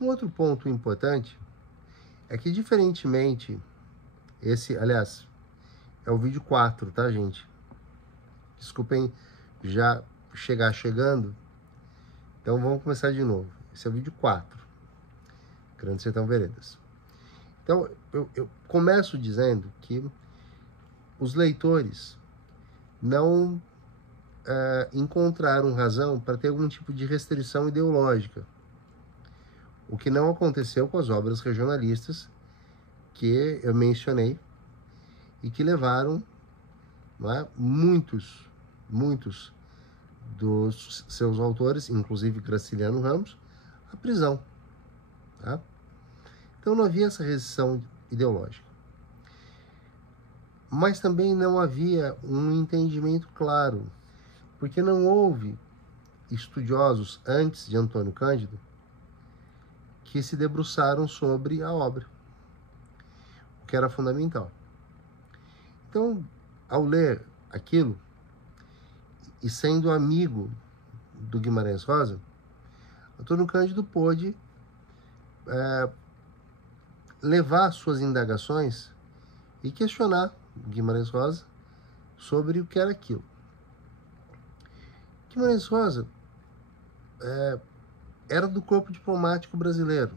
Um outro ponto importante é que, diferentemente, esse, aliás, é o vídeo 4, tá, gente? Desculpem já chegando. Então vamos começar de novo. Esse é o vídeo 4, Grande Sertão Veredas. Então eu começo dizendo que os leitores não encontraram razão para ter algum tipo de restrição ideológica, o que não aconteceu com as obras regionalistas que eu mencionei e que levaram, não é, muitos dos seus autores, inclusive Graciliano Ramos, à prisão. Tá? Então não havia essa restrição ideológica. Mas também não havia um entendimento claro, porque não houve estudiosos antes de Antônio Cândido que se debruçaram sobre a obra, o que era fundamental. Então, ao ler aquilo, e sendo amigo do Guimarães Rosa, Antônio Cândido pôde levar suas indagações e questionar Guimarães Rosa sobre o que era aquilo. Guimarães Rosa era do corpo diplomático brasileiro,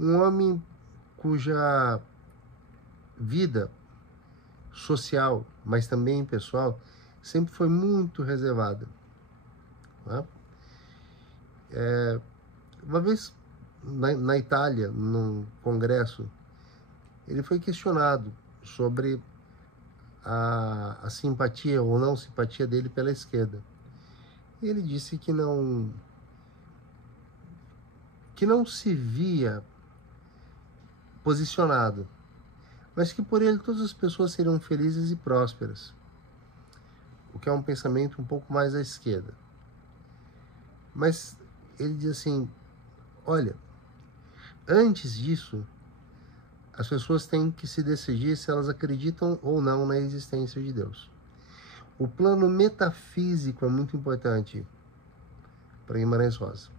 um homem cuja vida social, mas também pessoal, sempre foi muito reservada. Né? Uma vez na Itália, num congresso, ele foi questionado sobre a simpatia ou não simpatia dele pela esquerda. E ele disse que não se via posicionado, mas que por ele todas as pessoas seriam felizes e prósperas, o que é um pensamento um pouco mais à esquerda. Mas ele diz assim, olha, antes disso, as pessoas têm que se decidir se elas acreditam ou não na existência de Deus. O plano metafísico é muito importante para Guimarães Rosa.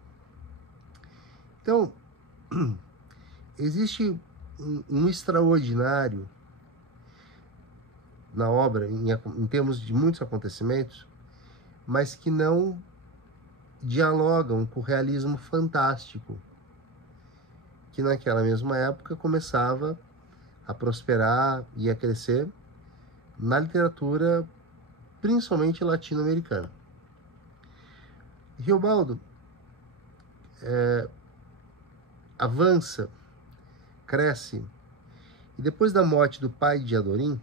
Então, existe um extraordinário na obra, em termos de muitos acontecimentos, mas que não dialogam com o realismo fantástico, que naquela mesma época começava a prosperar e a crescer na literatura, principalmente latino-americana. Riobaldo avança, cresce, e depois da morte do pai de Adorim,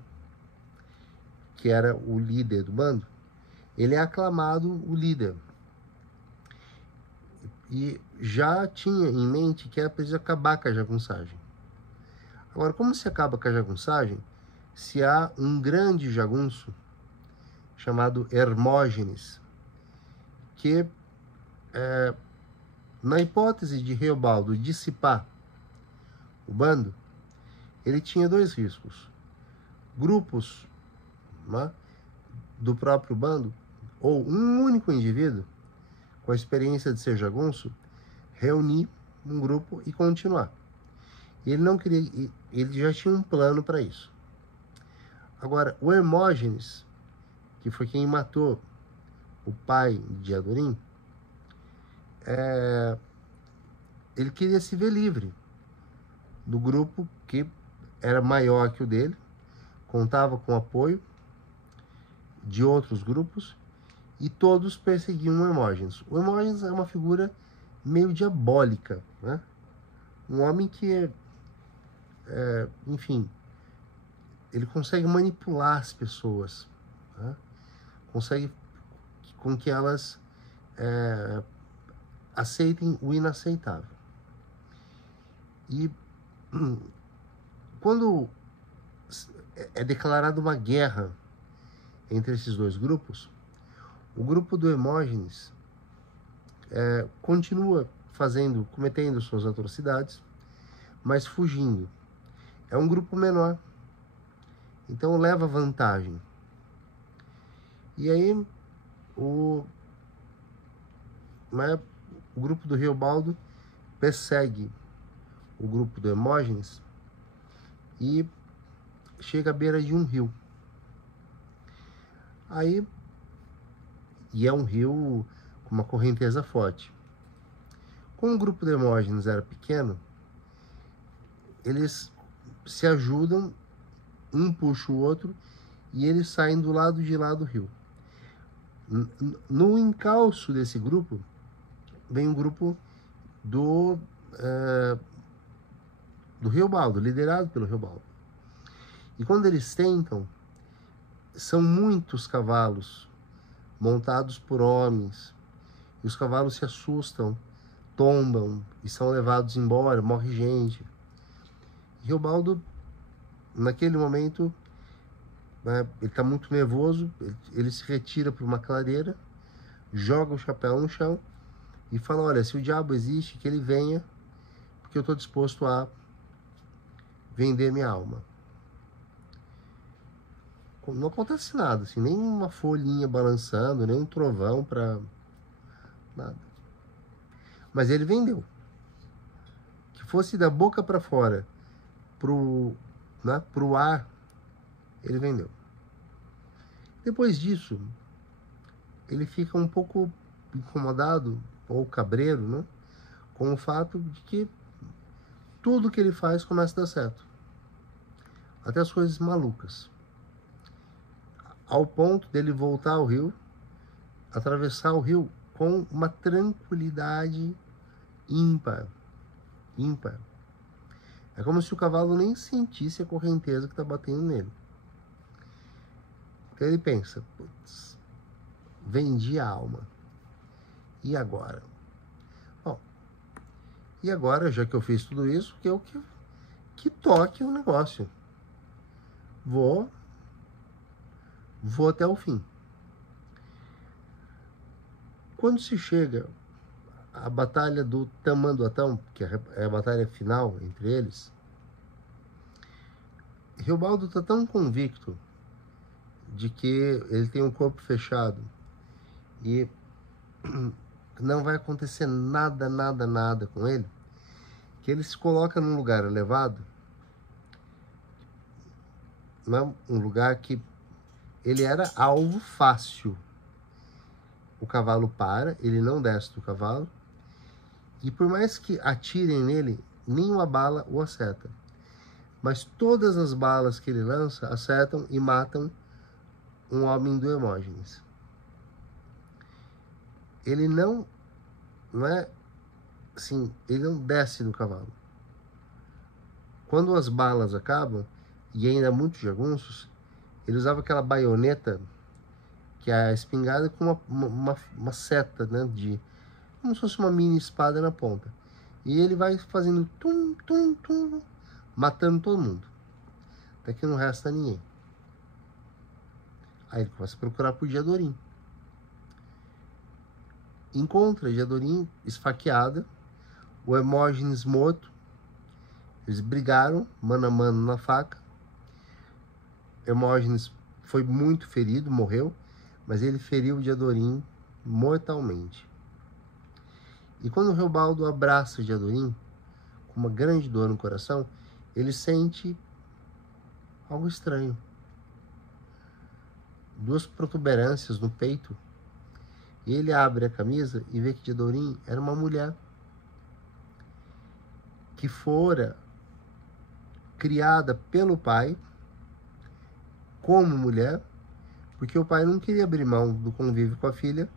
que era o líder do bando, ele é aclamado o líder. E já tinha em mente que era preciso acabar com a jagunçagem. Agora, como se acaba com a jagunçagem se há um grande jagunço chamado Hermógenes, que, na hipótese de Reobaldo dissipar o bando, ele tinha dois riscos. Grupos, né, do próprio bando, ou um único indivíduo, com a experiência de ser jagunço, reunir um grupo e continuar. E ele não queria, ele já tinha um plano para isso. Agora, o Hermógenes, que foi quem matou o pai de Adorim, ele queria se ver livre do grupo que era maior que o dele, contava com o apoio de outros grupos, e todos perseguiam o Hermógenes. O Hermógenes é uma figura meio diabólica, né? Um homem que, enfim, ele consegue manipular as pessoas, né? Consegue com que elas aceitem o inaceitável. E quando é declarada uma guerra entre esses dois grupos, o grupo do Hermógenes continua cometendo suas atrocidades, mas fugindo. É um grupo menor, então leva vantagem. E aí o grupo do Riobaldo persegue o grupo do Hermógenes e chega à beira de um rio. Aí, e é um rio com uma correnteza forte. Como o grupo do Hermógenes era pequeno, eles se ajudam, um puxa o outro, e eles saem do lado de lá do rio. No encalço desse grupo, vem um grupo do Riobaldo, liderado pelo Riobaldo. E quando eles tentam, são muitos cavalos montados por homens, e os cavalos se assustam, tombam e são levados embora, morre gente. Riobaldo, naquele momento, ele está muito nervoso, ele se retira para uma clareira, joga o chapéu no chão e fala: olha, se o diabo existe, que ele venha, porque eu estou disposto a vender minha alma. Não acontece nada, assim, nem uma folhinha balançando, nem um trovão para nada. Mas ele vendeu. Que fosse da boca para fora, pro ar, ele vendeu. Depois disso, ele fica um pouco incomodado, ou cabreiro, né, com o fato de que tudo que ele faz começa a dar certo. Até as coisas malucas. Ao ponto dele voltar ao rio, atravessar o rio com uma tranquilidade ímpar. Ímpar. É como se o cavalo nem sentisse a correnteza que está batendo nele. Então ele pensa: putz, vendi a alma. E agora? Bom, e agora, já que eu fiz tudo isso, que toque o negócio. Vou até o fim. Quando se chega à batalha do Tamanduatão, que é a batalha final entre eles, Riobaldo está tão convicto de que ele tem um corpo fechado e não vai acontecer nada com ele, que ele se coloca num lugar elevado, um lugar que ele era alvo fácil. O cavalo para, ele não desce do cavalo, e por mais que atirem nele, nenhuma bala o acerta. Mas todas as balas que ele lança acertam e matam um homem do Hermógenes. Ele não é assim, ele não desce do cavalo. Quando as balas acabam, e ainda muitos jagunços, ele usava aquela baioneta, que é a espingarda com uma seta, né, como se fosse uma mini espada na ponta. E ele vai fazendo tum, tum, tum, matando todo mundo. Até que não resta ninguém. Aí ele começa a procurar por Diadorim. Encontra Diadorim esfaqueada, o Hermógenes morto. Eles brigaram, mano a mano na faca. Hermógenes foi muito ferido, morreu, mas ele feriu Diadorim mortalmente. E quando o Riobaldo abraça Diadorim, com uma grande dor no coração, ele sente algo estranho. Duas protuberâncias no peito. E ele abre a camisa e vê que Diadorim era uma mulher que fora criada pelo pai como mulher, porque o pai não queria abrir mão do convívio com a filha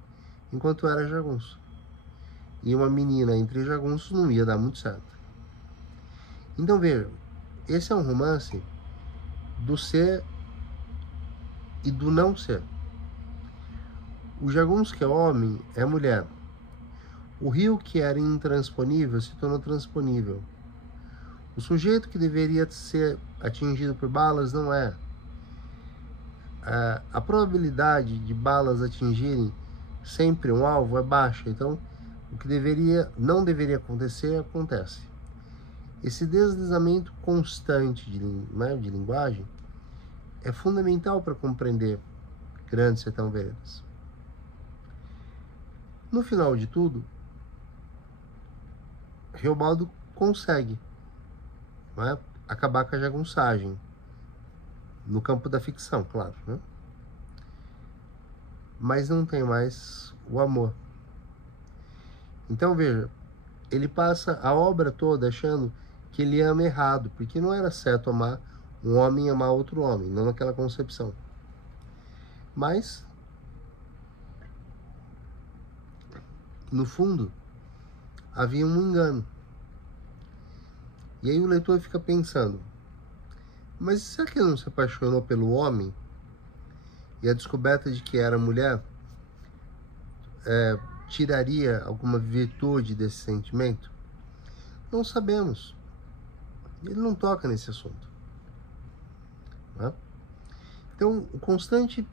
enquanto era jagunço. E uma menina entre jagunços não ia dar muito certo. Então vejam, esse é um romance do ser e do não ser. O jagunço que é homem é mulher. O rio que era intransponível se tornou transponível. O sujeito que deveria ser atingido por balas não é. A probabilidade de balas atingirem sempre um alvo é baixa. Então, o que não deveria acontecer, acontece. Esse deslizamento constante de linguagem é fundamental para compreender Grande Sertão Veredas. No final de tudo, Reobaldo consegue, né, acabar com a jagunçagem, no campo da ficção, claro, né? Mas não tem mais o amor. Então, veja, ele passa a obra toda achando que ele ama errado, porque não era certo amar um homem e amar outro homem, não naquela concepção. Mas, no fundo, havia um engano. E aí o leitor fica pensando, mas será que ele não se apaixonou pelo homem? E a descoberta de que era mulher tiraria alguma virtude desse sentimento? Não sabemos. Ele não toca nesse assunto, né? Então, o constante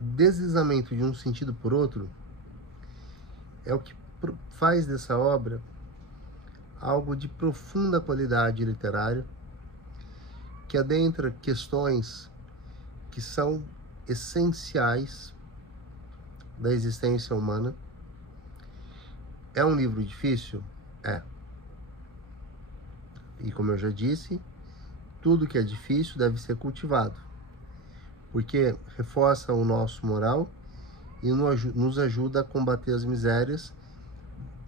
deslizamento de um sentido por outro é o que faz dessa obra algo de profunda qualidade literária, que adentra questões que são essenciais da existência humana. É um livro difícil? É. E como eu já disse, tudo que é difícil deve ser cultivado, porque reforça o nosso moral e nos ajuda a combater as misérias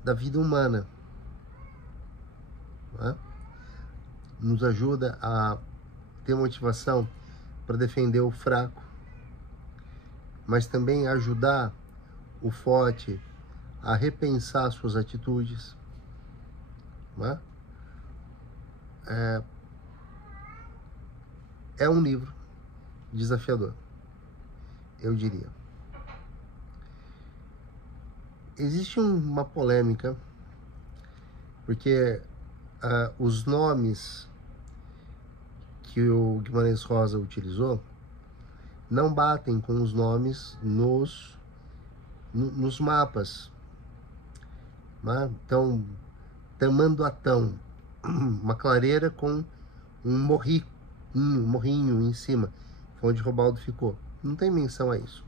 da vida humana, né? Nos ajuda a ter motivação para defender o fraco, mas também ajudar o forte a repensar suas atitudes, né? É um livro desafiador, eu diria. Existe uma polêmica, porque os nomes que o Guimarães Rosa utilizou não batem com os nomes nos mapas, né? Então, Tamanduatão, uma clareira com um morrinho em cima, foi onde Reobaldo ficou. Não tem menção a isso.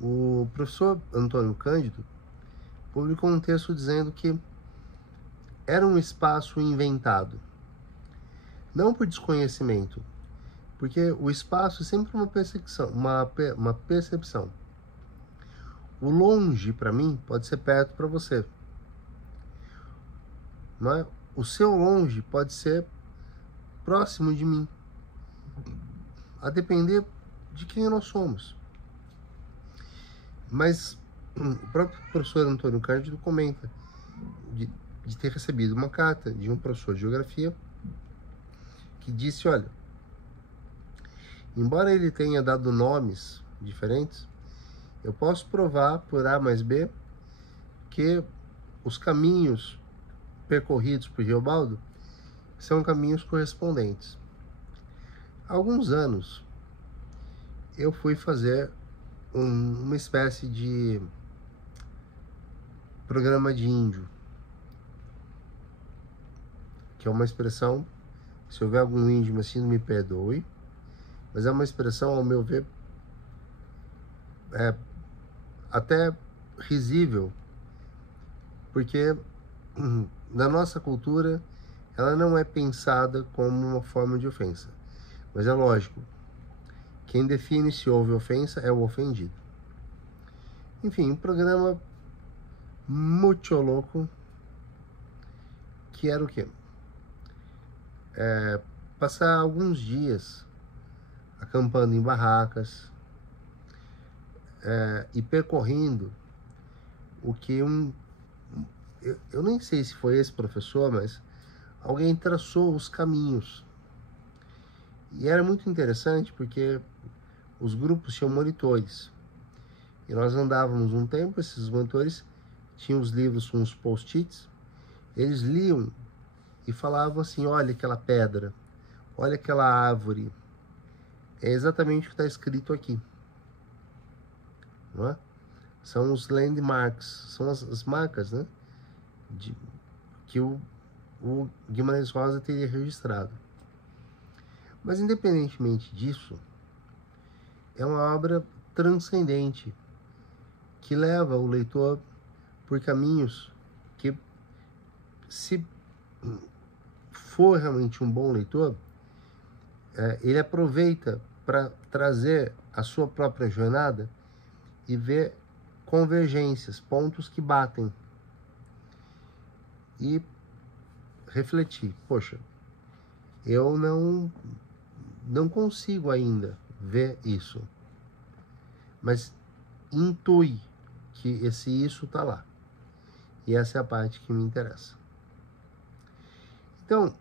O professor Antônio Cândido publicou um texto dizendo que era um espaço inventado, não por desconhecimento, porque o espaço é sempre uma percepção. O longe, para mim, pode ser perto para você. Não é? O seu longe pode ser próximo de mim, a depender de quem nós somos. Mas o próprio professor Antônio Cândido comenta de ter recebido uma carta de um professor de geografia que disse, olha, embora ele tenha dado nomes diferentes, eu posso provar por A mais B que os caminhos percorridos por Reobaldo são caminhos correspondentes. Há alguns anos eu fui fazer uma espécie de programa de índio, que é uma expressão, se houver algum índio assim, não me perdoe, mas é uma expressão, ao meu ver, até risível, porque na nossa cultura ela não é pensada como uma forma de ofensa. Mas é lógico, quem define se houve ofensa é o ofendido. Enfim, um programa muito louco, que era o quê? Passar alguns dias acampando em barracas e percorrendo o que eu nem sei se foi esse professor, mas alguém traçou os caminhos. E era muito interessante porque os grupos tinham monitores. E nós andávamos um tempo, esses monitores tinham os livros com os post-its, eles liam e falavam assim, olha aquela pedra, olha aquela árvore, é exatamente o que está escrito aqui, não é? São os landmarks, são as marcas, né, que o Guimarães Rosa teria registrado. Mas independentemente disso, é uma obra transcendente, que leva o leitor por caminhos que, se for realmente um bom leitor, ele aproveita para trazer a sua própria jornada e ver convergências, pontos que batem, e refletir: poxa, eu não consigo ainda ver isso, mas intui que isso está lá, e essa é a parte que me interessa. Então,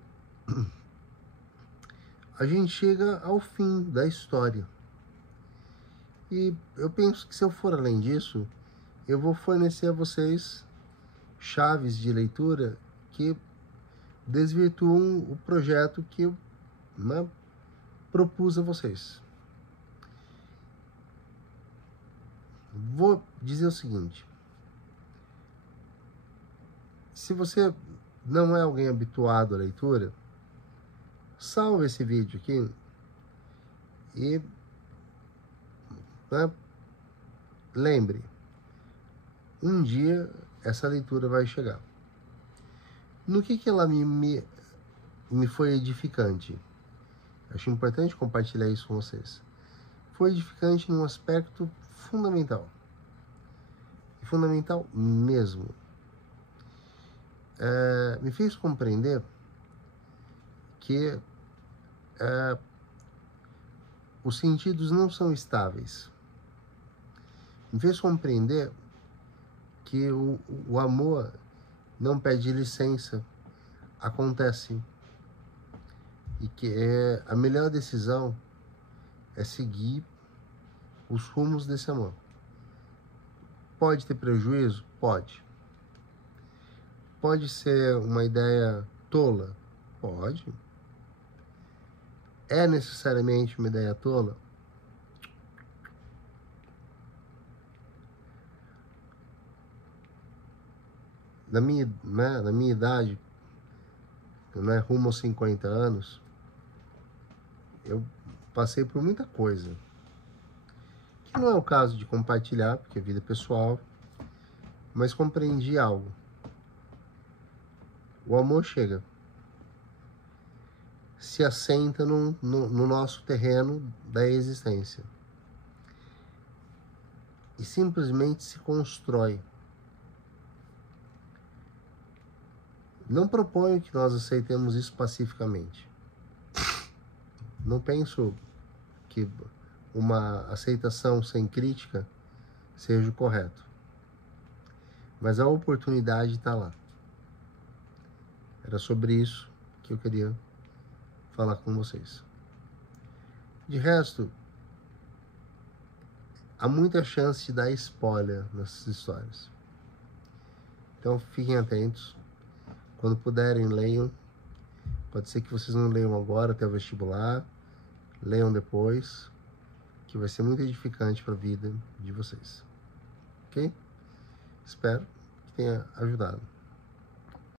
a gente chega ao fim da história, e eu penso que, se eu for além disso, eu vou fornecer a vocês chaves de leitura que desvirtuam o projeto que eu, né, propus a vocês. Vou dizer o seguinte: se você não é alguém habituado à leitura, salve esse vídeo aqui e, né, lembre, um dia essa leitura vai chegar. No que ela me foi edificante? Acho importante compartilhar isso com vocês. Foi edificante num aspecto fundamental. Fundamental mesmo. Me fez compreender que os sentidos não são estáveis. Me fez compreender que o amor não pede licença, acontece. E que a melhor decisão é seguir os rumos desse amor. Pode ter prejuízo? Pode. Pode ser uma ideia tola? Pode. É necessariamente uma ideia tola? Na minha idade, né, rumo aos 50 anos, eu passei por muita coisa, que não é o caso de compartilhar, porque é vida pessoal, mas compreendi algo. O amor chega, se assenta no nosso terreno da existência e simplesmente se constrói. Não proponho que nós aceitemos isso pacificamente. Não penso que uma aceitação sem crítica seja o correto. Mas a oportunidade está lá. Era sobre isso que eu queria falar com vocês. De resto, há muita chance de dar spoiler nessas histórias. Então fiquem atentos. Quando puderem, leiam. Pode ser que vocês não leiam agora até o vestibular. Leiam depois, que vai ser muito edificante para a vida de vocês. Ok? Espero que tenha ajudado.